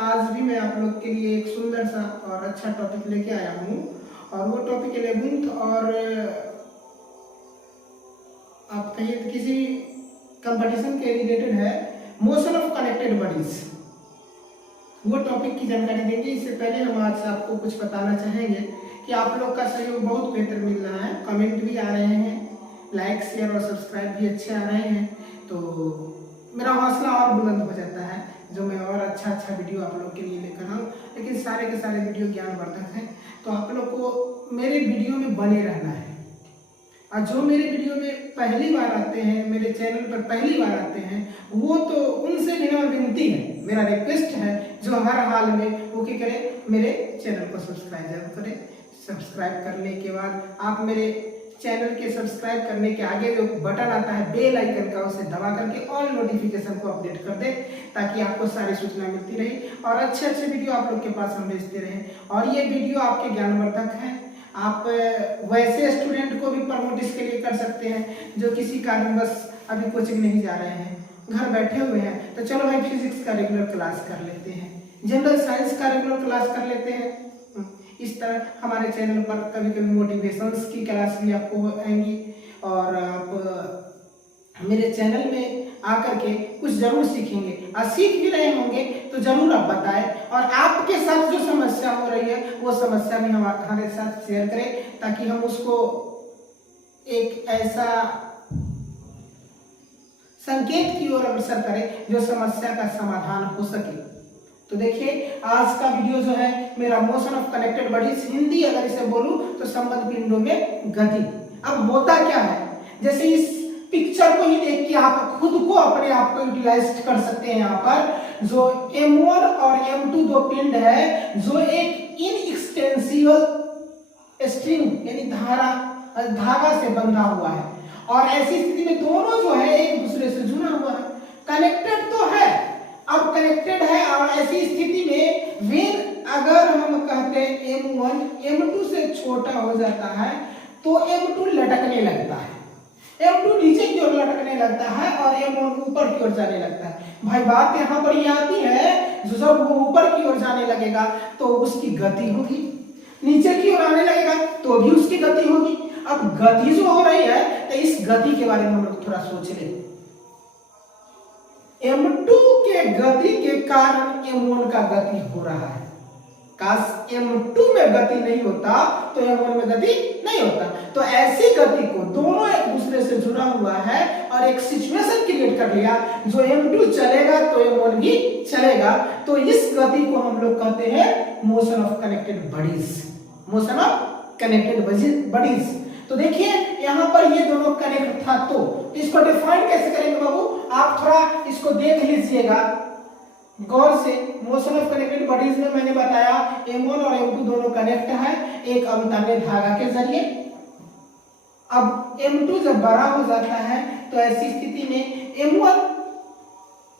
आज भी मैं आप लोग के लिए एक सुंदर सा और अच्छा टॉपिक लेके आया हूँ और वो टॉपिक 11th और आप कहिए तो किसी कंपटीशन के रिलेटेड है, मोशन ऑफ कनेक्टेड बॉडीज। वो टॉपिक की जानकारी देंगे। इससे पहले हम आज आपको कुछ बताना चाहेंगे कि आप लोग का सहयोग बहुत बेहतर मिल रहा है, कमेंट भी आ रहे हैं, लाइक शेयर और सब्सक्राइब भी अच्छे आ रहे हैं, तो मेरा हौसला और बुलंद हो जाता है जो मैं और अच्छा वीडियो आप लोग के लिए लेकर आऊँ। लेकिन सारे के सारे वीडियो ज्ञानवर्धक हैं, तो आप लोग को मेरे वीडियो में बने रहना है। और जो मेरे वीडियो में पहली बार आते हैं, मेरे चैनल पर पहली बार आते हैं, वो तो उनसे मेरा विनती है, मेरा रिक्वेस्ट है, जो हर हाल में वो क्या करें, मेरे चैनल को सब्सक्राइब जरूर करें। सब्सक्राइब करने के बाद आप मेरे चैनल के सब्सक्राइब करने के आगे जो बटन आता है बेल आइकन का, उसे दबा करके ऑल नोटिफिकेशन को अपडेट कर दें, ताकि आपको सारी सूचना मिलती रहे और अच्छे वीडियो आप लोग के पास हम भेजते रहें। और ये वीडियो आपके ज्ञानवर्धक है। आप वैसे स्टूडेंट को भी प्रमोट इसके लिए कर सकते हैं जो किसी कारणवश अभी कोचिंग नहीं जा रहे हैं, घर बैठे हुए हैं, तो चलो भाई फिजिक्स का रेगुलर क्लास कर लेते हैं, जनरल साइंस का रेगुलर क्लास कर लेते हैं। इस तरह हमारे चैनल पर कभी कभी मोटिवेशंस की क्लास भी आपको आएंगी और आप मेरे चैनल में आकर के कुछ जरूर सीखेंगे और सीख भी रहे होंगे तो जरूर आप बताएं। और आपके साथ जो समस्या हो रही है वो समस्या भी हमारे साथ शेयर करें, ताकि हम उसको एक ऐसा संकेत की ओर अग्रसर करें जो समस्या का समाधान हो सके। तो देखिए आज का वीडियो जो है मेरा motion of connected bodies, Hindi अगर इसे बोलूं तो संबद्ध पिंडों में गति। अब होता क्या है, जैसे इस पिक्चर को ही देख के आप खुद को अपने आप को यूटिलाइज कर सकते हैं। यहाँ पर जो M1 और M2 दो पिंड है जो एक इनएक्सटेंसिबल स्ट्रिंग यानी धागा से बंधा हुआ है, और ऐसी स्थिति में दोनों जो है एक दूसरे से जुड़ा हुआ है, कनेक्टेड तो है। अब कनेक्टेड है और ऐसी स्थिति में वेन अगर हम कहते हैं M1 M2 से छोटा हो जाता है तो M2 लटकने लगता है, M2 नीचे की ओर लटकने लगता है और M1 ऊपर की ओर जाने लगता है। भाई बात यहाँ पर ये आती है, जो जब वो ऊपर की ओर जाने लगेगा तो उसकी गति होगी, नीचे की ओर आने लगेगा तो भी उसकी गति होगी। अब गति जो हो रही है तो इस गति के बारे में हम लोग थोड़ा सोच लें। M2 के गति के कारण M1 का गति हो रहा है। काश M2 में गति नहीं होता तो M1 में गति नहीं होता। तो ऐसी गति को दोनों एक दूसरे से जुड़ा हुआ है और एक सिचुएशन क्रिएट कर लिया, जो M2 चलेगा तो M1 भी चलेगा। तो इस गति को हम लोग कहते हैं motion of connected bodies, motion of connected bodies. तो देखिए यहाँ पर ये दोनों कनेक्ट था, तो इसको डिफाइन कैसे करेंगे बाबू, आप थोड़ा इसको देख लीजिएगा गौर से। मोशन ऑफ कनेक्टेड बॉडीज में मैंने बताया M1 और M2 दोनों कनेक्ट है एक अभितान्य धागा के जरिए। अब M2 जब बड़ा हो जाता है तो ऐसी स्थिति में M1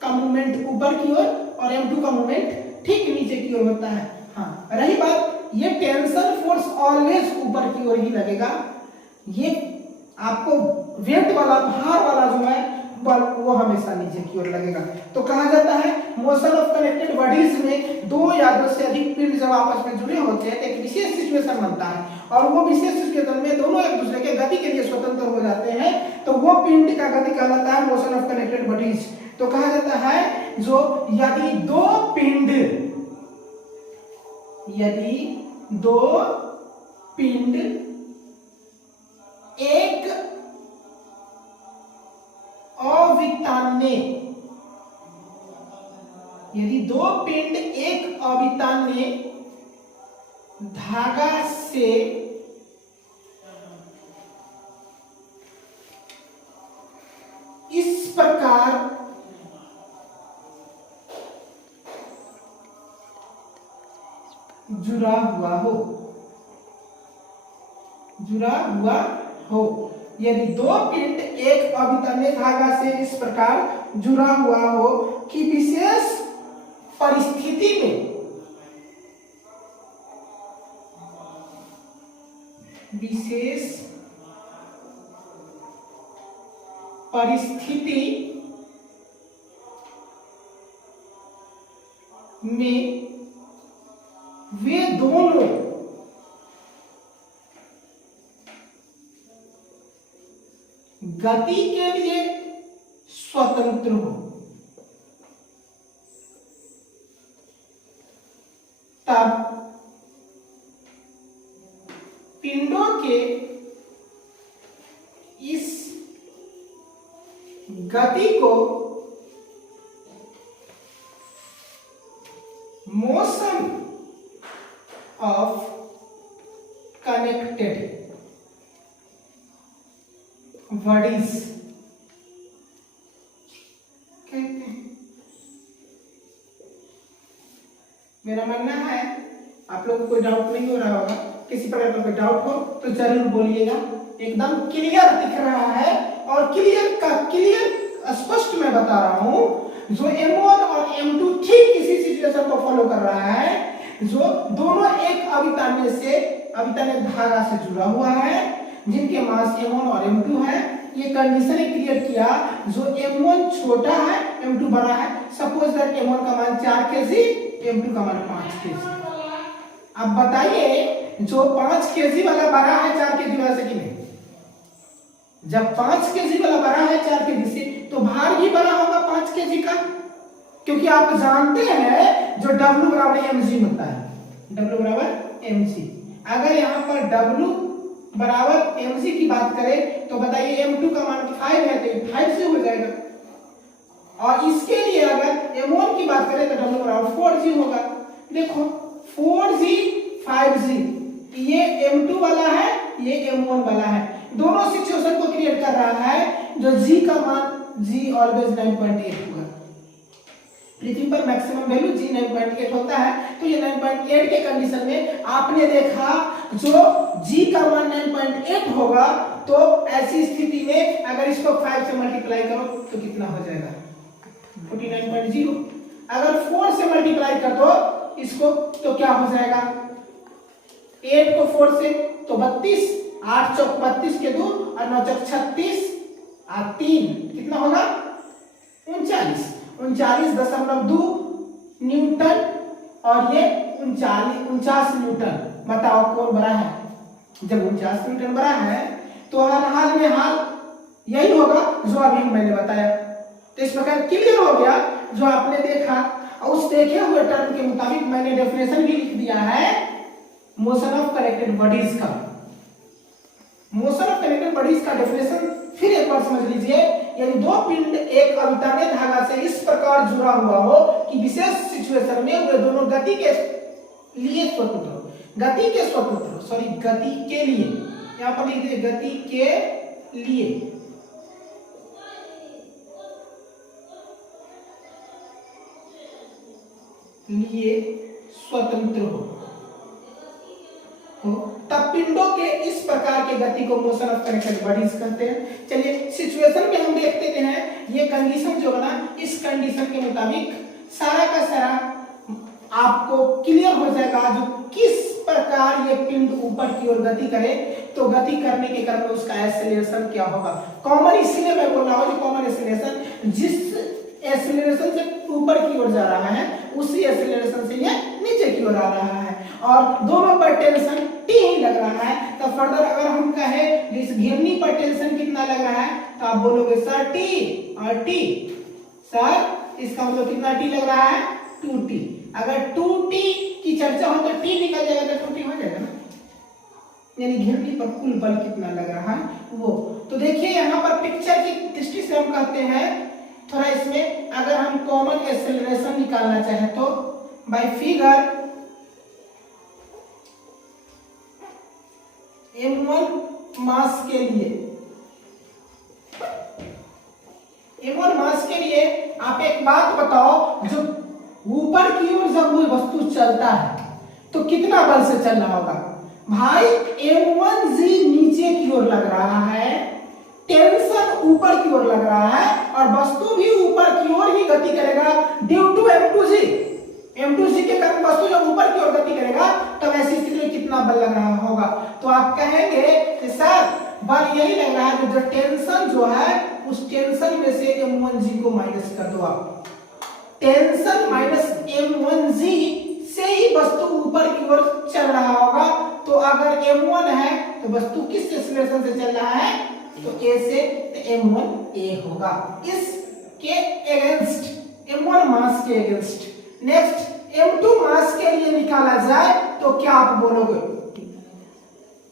का मूवमेंट ऊपर की ओर और M2 का मूवमेंट ठीक नीचे की ओर होता है। हाँ, रही बात ये टेंशन फोर्स ऑलवेज ऊपर की ओर ही लगेगा, ये आपको वेट वाला भार वाला जो है वो हमेशा नीचे की ओर लगेगा। तो कहा जाता है मोशन ऑफ कनेक्टेड बॉडीज में दो या दो से अधिक पिंड जब आपस में जुड़े होते हैं तो एक विशेष सिचुएशन बनता है, और वो विशेष सिचुएशन में दोनों एक दूसरे के गति के लिए स्वतंत्र हो जाते हैं, तो वो पिंड का गति कहलाता है मोशन ऑफ कनेक्टेड बॉडीज। तो कहा जाता है जो यदि दो पिंड एक अवितान्य, यदि दो पिंड एक अवितान्य धागा से इस प्रकार जुड़ा हुआ हो, यदि दो पिंड एक अभितन्य धागा से इस प्रकार जुड़ा हुआ हो कि विशेष परिस्थिति में वे दोनों गति के लिए स्वतंत्र हो, तब पिंडों के इस गति को मोशन ऑफ कनेक्टेड बॉडीज कहते हैं। मेरा मानना है आप लोगों को कोई डाउट नहीं हो रहा होगा। किसी प्रकार का कोई डाउट हो तो जरूर बोलिएगा। एकदम क्लियर दिख रहा है और क्लियर स्पष्ट मैं बता रहा हूं। जो M1 और M2 ठीक इसी सिचुएशन को फॉलो कर रहा है, जो दोनों एक अभितन्य धागा से जुड़ा हुआ है, जिनके मास M1 और M2 है। ये कंडीशन क्रिएट किया, जो M1 छोटा है M2 बड़ा है। सपोज दैट M1 का मान 4 kg, M2 का मान 5 kg। अब बताइए, जो 5 kg वाला बड़ा है 4 kg वाला से कि नहीं? जब 5 kg वाला बड़ा है 4 kg से, तो भार भी बड़ा होगा 5 kg का, क्योंकि आप जानते हैं जो W बराबर mg होता है। W बराबर mg। अगर यहाँ पर W बराबर mg की बात करें तो बताइए M2 का मान 5 है तो 5 से हो जाएगा। और इसके लिए अगर M1 की बात करें तो W बराबर 4g होगा। देखो 4g 5g, ये M2 वाला है, ये M1 वाला है। दोनों सिचुएशन को क्रिएट कर रहा है, जो g का मान g ऑलवेज 9.8 होगा। पृथ्वी पर मैक्सिमम वैल्यू g 9.8 होता है, तो ये 9.8 के कंडीशन में आपने देखा जो g का मान 9.8 होगा, तो ऐसी स्थिति में अगर इसको 5 से मल्टीप्लाई करो तो कितना हो जाएगा? 49.0। अगर 4 से मल्टीप्लाई कर दो इसको तो क्या हो जाएगा? 8 को 4 से तो 32, 8 चौक 32 के 2 और 9 चौक 36 और 3 कितना होगा? 39.2 न्यूटन और ये 49 न्यूटन। बताओ कौन बड़ा है? जब 49 न्यूटन बड़ा है तो हर हाल में हाल यही होगा जो अभी मैंने बताया। तो इस प्रकार क्लियर हो गया जो आपने देखा, और उस देखे हुए टर्म के मुताबिक मैंने डेफिनेशन भी लिख दिया है मोशन ऑफ कनेक्टेड बॉडीज का। मोशन ऑफ कनेक्टेड बॉडीज का डेफिनेशन फिर एक बार समझ लीजिए। यानी दो पिंड एक अभितन्य धागा से इस प्रकार जुड़ा हुआ हो कि विशेष सिचुएशन में वे दोनों गति के लिए स्वतंत्र हो। गति के लिए, यहां पर लिख दीजिए गति के लिए स्वतंत्र हो, तब पिंडों के इस प्रकार के गति को मोशन ऑफ कनेक्टेड बॉडीज कहते हैं। चलिए सिचुएशन में हम देखते हैं, ये कंडीशन जो बना, इस कंडीशन के मुताबिक सारा का सारा आपको क्लियर हो जाएगा जो किस प्रकार ये पिंड ऊपर की ओर गति करे, तो गति करने के क्रम में उसका एक्सेलरेशन क्या होगा। कॉमन इसलिए मैं बोल रहा हूं, जो कॉमन एक्सेलरेशन जिस एक्सेलरेशन से ऊपर की ओर जा रहा है उसी एक्सेलरेशन से ये नीचे की ओर आ रहा है, और दोनों पर टेंशन T ही लग रहा है। तो फर्दर अगर हम कहें इस घिरनी पर टेंशन कितना लग रहा है, तो आप बोलोगे सर T और T। सर इसका मतलब कितना T लग रहा है? 2T। अगर 2T की चर्चा हो तो T निकल जाएगा तो 2T हो जाएगा ना। यानी घिरनी पर कुल बल कितना लग रहा है वो। तो देखिए यहाँ पर पिक्चर की दृष्टि से हम कहते हैं, थोड़ा इसमें अगर हम कॉमन एक्सेलरेशन निकालना चाहे तो बाय फिगर M1 मास के लिए आप एक बात बताओ, जो ऊपर की ओर जब कोई वस्तु चलता है तो कितना बल से चल रहा होगा? भाई M1G नीचे की ओर लग रहा है, टेंशन ऊपर की ओर लग रहा है, और वस्तु भी ऊपर की ओर ही गति करेगा ड्यू टू M2G के कारण वस्तु जब ऊपर की ओर गति करेगा तब ऐसी स्थिति में कितना बल लग रहा होगा? तो आप कहेंगे कि सर बल यही लग रहा है, जो टेंशन जो है उस टेंशन में से M1G को माइनस कर दो। आप टेंशन माइनस M1G अगर M1 है तो वस्तु किस एक्सेलरेशन से चल रहा है, तो A से, तो M1 A होगा इसके अगेंस्ट, M1 मास के अगेंस्ट। नेक्स्ट M2 मास के लिए निकाला जाए तो क्या आप बोलोगे,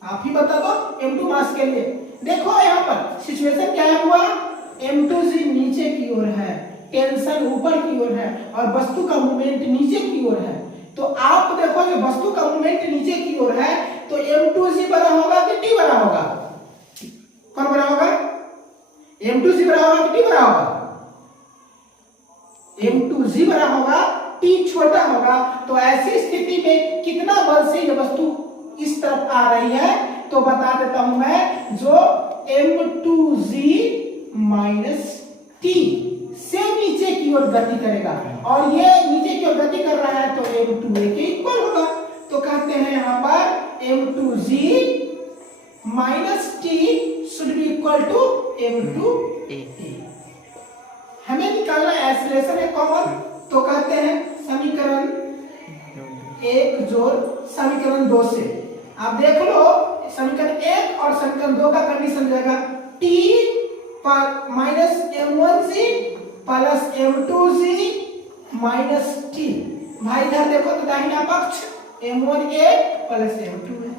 आप ही बता दो। M2 मास के लिए देखो यहाँ पर सिचुएशन क्या हुआ, M2G नीचे की ओर है, टेंशन ऊपर की ओर है और वस्तु का मूवमेंट नीचे की ओर है। तो आप देखो ये वस्तु का मूवमेंट नीचे की ओर है तो M2G बड़ा होगा कि T बड़ा होगा, कौन बड़ा होगा, M2G बड़ा होगा कि T बड़ा होगा, M2G बड़ा होगा, T छोटा होगा। तो ऐसी स्थिति में कितना बल से ये वस्तु इस तरफ आ रही है, तो बता देता हूं मैं, जो M2G माइनस T से नीचे की ओर गति करेगा और ये नीचे की ओर गति कर रहा है तो M2A के इक्वल होगा। तो कहते हैं यहाँ पर M2G minus T should be equal to M2A। हमें निकालना एक्सेलरेशन है कॉमन, तो कहते हैं समीकरण 1 जोड़ समीकरण 2 से। आप देख लो समीकरण 1 और समीकरण 2 का कंडीशन जाएगा T पर minus M1G plus M2G minus T। भाई इधर देखो तो दाहिना पक्ष M1A प्लस M2A।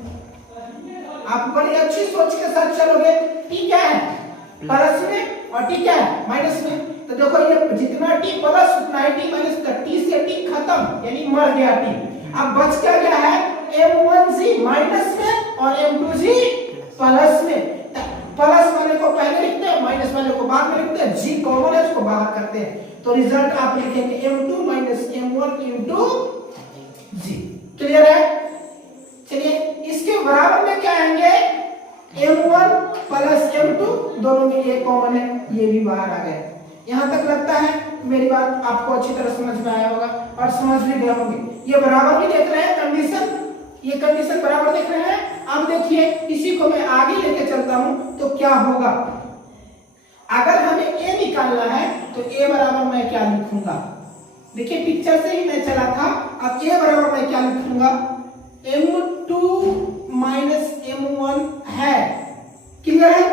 आप बड़ी अच्छी सोच के साथ चलोगे, T क्या है प्लस में और T क्या है माइनस में, तो देखो ये जितना T प्लस उतना ही T माइनस का, T से T खत्म यानी मर गया T। अब बच क्या गया है M1G माइनस में और M2G प्लस में। प्लस वाले को पहले लिखते हैं, माइनस वाले को बाद में लिखते हैं, G कॉमन है उसको बाहर करते हैं, तो रिजल्ट आप लिखेंगे M2 minus M1 into G। Clear है? चलिए इसके बराबर में क्या आएंगे, M1 प्लस M2, दोनों में ये कॉमन है, ये भी बाहर आ गया। यहाँ तक लगता है मेरी बात आपको अच्छी तरह समझ में आया होगा और समझ भी गए होंगे। ये बराबर भी देख रहे हैं कंडीशन, ये कंडीशन बराबर देख रहे हैं। अब देखिए इसी को मैं आगे लेके चलता हूं तो क्या होगा, अगर हमें A निकालना है तो A बराबर मैं क्या लिखूंगा, देखिए पिक्चर से ही मैं चला था। अब A बराबर मैं क्या लिखूंगा, M2 माइनस M1 है, क्लियर है,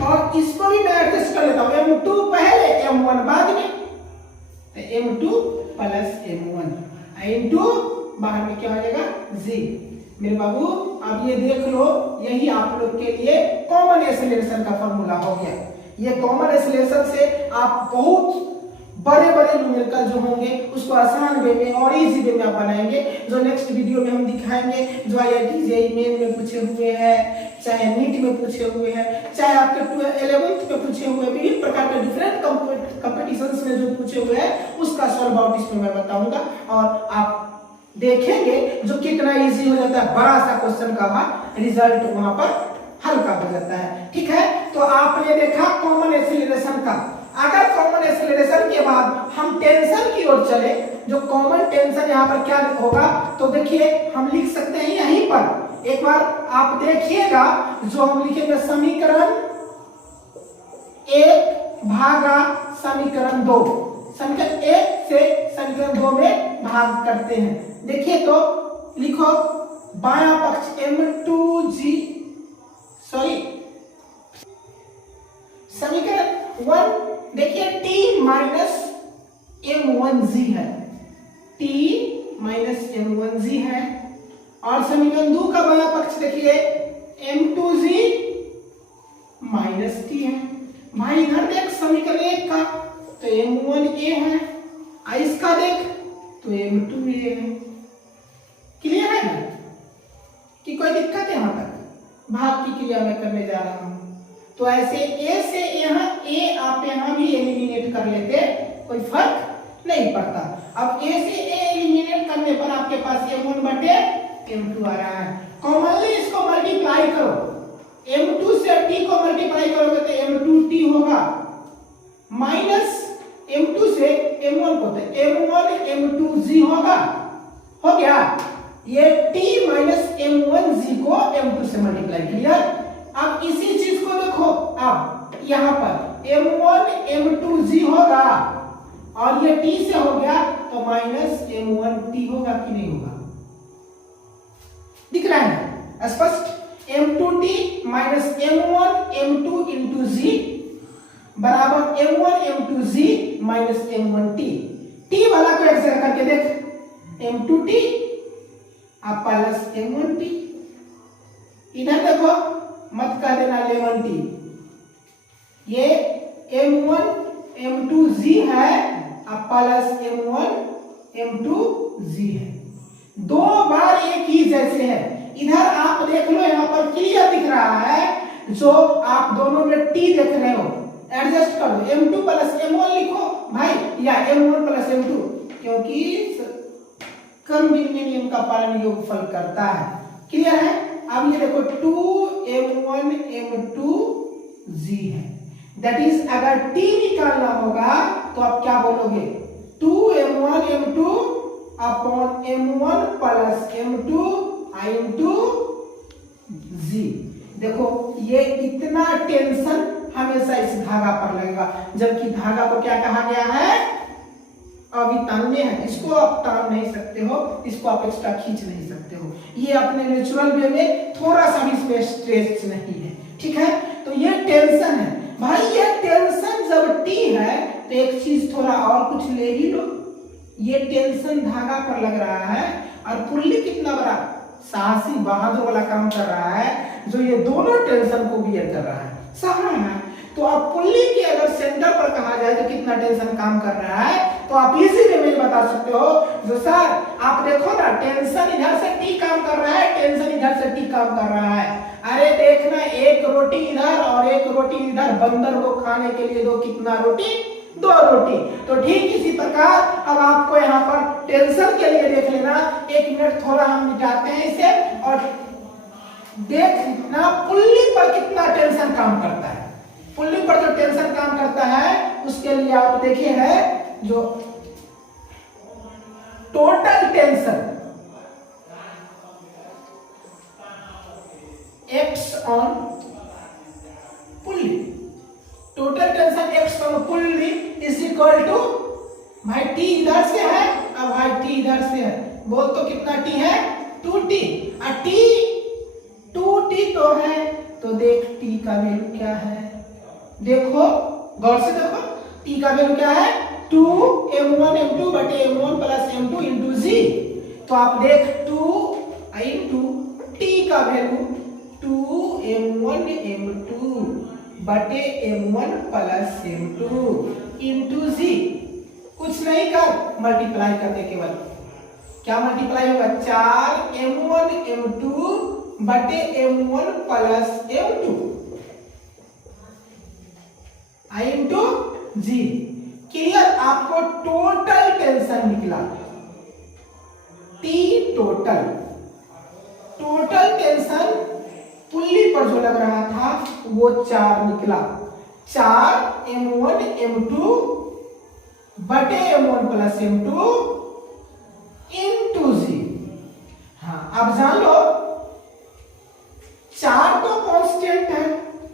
और इसको भी मैं एडजस्ट कर लेता हूं, M2 पहले M1 बाद में, तो M2 प्लस M1 इंटू बाहर में क्या हो जाएगा G। मेरे बाबू अब ये देख लो, यही आप लोग के लिए कॉमन एक्सेलरेशन का फॉर्मूला हो गया। ये कॉमन एक्सेलरेशन से आप बहुत बड़े बड़े न्यूमेरिकल जो होंगे उसको आसान वे में और इजी वे में आप बनाएंगे, जो नेक्स्ट वीडियो में हम दिखाएंगे, जो IIT JEE मेन में पूछे हुए हैं, चाहे नीट में पूछे हुए हैं, चाहे आपके 11th में पूछे हुए, विभिन्न प्रकार के डिफरेंट कंपटीशंस में जो पूछे हुए हैं उसका सॉल्व आउट इसमें मैं बताऊंगा और आप देखेंगे जो कितना इजी हो जाता है, बड़ा सा क्वेश्चन का रिजल्ट वहां पर हल्का हो जाता है। ठीक है, तो आपने देखा कॉमन एक्सेलरेशन का। अगर कॉमन एक्सेलरेशन के बाद हम टेंशन की ओर चले, जो कॉमन टेंशन यहाँ पर क्या होगा, तो देखिए हम लिख सकते हैं यहीं पर, एक बार आप देखिएगा, जो हम लिखेंगे समीकरण 1 भागा समीकरण 2, समीकरण 1 से समीकरण 2 में भाग करते हैं। देखिए तो लिखो बायां पक्ष M2G, सॉरी समीकरण 1 देखिए T माइनस M1G है, T माइनस M1G है, और समीकरण 2 का बायां पक्ष देखिए M2G माइनस T है। भाई इधर देख समीकरण 1 का तो M1A है, इसका देख तो M2A है। क्लियर है ना, कि कोई दिक्कत है यहाँ तक? भाग की क्रिया मैं करने जा रहा हूं, तो ऐसे A से यहाँ A आप यहाँ भी एलिमिनेट कर लेते, कोई फर्क नहीं पड़ता। अब A से A एलिमिनेट करने पर आपके पास M1 बटे M2 आ रहा है। कॉमनली इसको मल्टीप्लाई करो, M2 से T को मल्टीप्लाई करोगे तो M2T होगा, माइनस M2 से M1 को तो M1 M2G होगा, हो गया। ये T माइनस M1G को M2 से मल्टीप्लाई किया। अब इसी चीज को देखो, अब यहां पर M1 M2G होगा और ये T से हो गया तो माइनस M1T होगा कि नहीं होगा, दिख रहा है? स्पष्ट। m2t minus m1 m2 into जी बराबर m1 m2 जी माइनस m1t। t वाला को एक जगह करके देख, m2t आप प्लस m1t। इधर देखो मत कर देना m1t, ये m1 m2 जी है आप प्लस m1 m2 जी है, दो बार एक ही जैसे है। इधर आप देख लो यहाँ पर क्लियर दिख रहा है, जो आप दोनों में t देख रहे हो एडजस्ट कर लो, m2 प्लस m1 लिखो भाई या m1 प्लस m2, क्योंकि क्रम भिन्न नियम का पालन योगफल करता है। क्लियर है। अब ये देखो 2m1 m2 जी है, दैट इज अगर t निकालना होगा तो आप क्या बोलोगे 2m1 m2 upon m1 plus m2 into जी। देखो ये इतना टेंशन हमेशा इस धागा पर लगेगा, जबकि धागा को क्या कहा गया है, अवितान्य है, इसको आप तान नहीं सकते हो, इसको आप एक्स्ट्रा खींच नहीं सकते हो। ये अपने नेचुरल वे में थोड़ा सा भी इसमें स्ट्रेच नहीं है, ठीक है। तो ये टेंशन है भाई, ये टेंशन जब टी है तो एक चीज थोड़ा और कुछ ले ही लो, ये टेंशन धागा पर लग रहा है और पुल्ली कितना बड़ा साहसी बहादुर वाला काम कर रहा है, जो ये दोनों टेंशन को बियर कर रहा है, सहा है। तो आप पुल्ली के अगर सेंटर पर कहा जाए तो कितना टेंशन काम कर रहा है, तो आप इसी में बता सकते हो जो सर आप देखो ना टेंशन इधर से टी काम कर रहा है, टेंशन इधर से टी काम कर रहा है। अरे देखना एक रोटी इधर और एक रोटी इधर, बंदर को खाने के लिए दो कितना रोटी, दो रोटी। तो ठीक इसी प्रकार अब आपको यहाँ पर टेंशन के लिए देख लेना, एक मिनट थोड़ा हम मिटाते हैं इसे और देखना पुल्ली पर कितना टेंशन काम करता है। पुल्ली पर जो टेंशन काम करता है उसके लिए आप देखे है जो total tension x on pulley, total tension x on pulley is equal to भाई टी इधर से है और भाई टी इधर से है, बोल तो कितना टी है 2t, और टी 2t तो है, तो देख टी का वैल्यू क्या है, देखो गौर से देखो टी का वैल्यू क्या है 2m1 m2 बटे m1 प्लस m2 इंटू जी। तो आप देख 2 इंटू टी का वैल्यू 2m1 m2 बटे m1 प्लस m2 इंटू जी। कुछ नहीं कर मल्टीप्लाई कर दे, केवल क्या मल्टीप्लाई होगा 4m1 m2 बटे m1 प्लस m2 इंटू जी। क्लियर। आपको टोटल टेंशन निकला T total, total tension pulley पर जो लग रहा था वो 4 निकला, 4m1 m2 बटे m1 प्लस m2 इंटू जी। हाँ अब जान लो 4 तो कांस्टेंट है,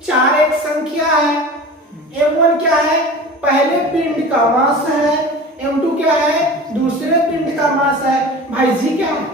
4 एक संख्या है, m1 क्या है पहले पिंड का मास है, m2 क्या है दूसरे पिंड का मास है, भाई जी क्या है,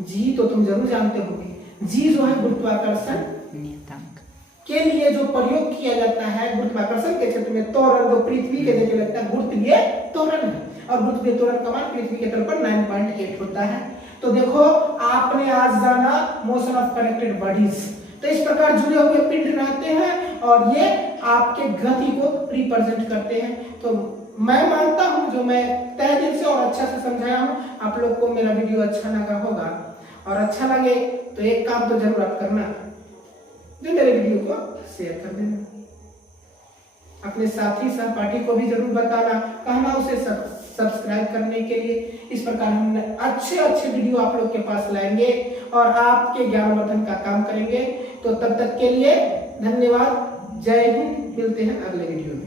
जी तो तुम जरूर जानते होगे, जी जो है गुरुत्वाकर्षण नियतांक के लिए जो प्रयोग किया जाता है गुरुत्वाकर्षण के क्षेत्र में, त्वरण जो पृथ्वी के जगह लगता है गुरुत्वीय त्वरण है, और गुरुत्वीय त्वरण का मान पृथ्वी के तल पर 9.8 होता है। तो देखो आपने आज जाना मोशन ऑफ कनेक्टेड बॉडीज, तो इस प्रकार जुड़े हुए पिंड रहते हैं और ये आपके गति को रिप्रेजेंट करते हैं। तो मैं मानता हूं जो मैं तहे दिल से और अच्छा से समझाया हूं, आप लोग को मेरा वीडियो अच्छा लगा होगा, और अच्छा लगे तो एक काम तो जरूर आप करना, जो मेरे वीडियो को शेयर कर देना, अपने साथी सहपाठी को भी जरूर बताना, कहना उसे सब्सक्राइब करने के लिए। इस प्रकार हम अच्छे अच्छे वीडियो आप लोग के पास लाएंगे और आपके ज्ञानवर्धन का काम करेंगे। तो तब तक के लिए धन्यवाद, जय हिंद, मिलते हैं अगले वीडियो में।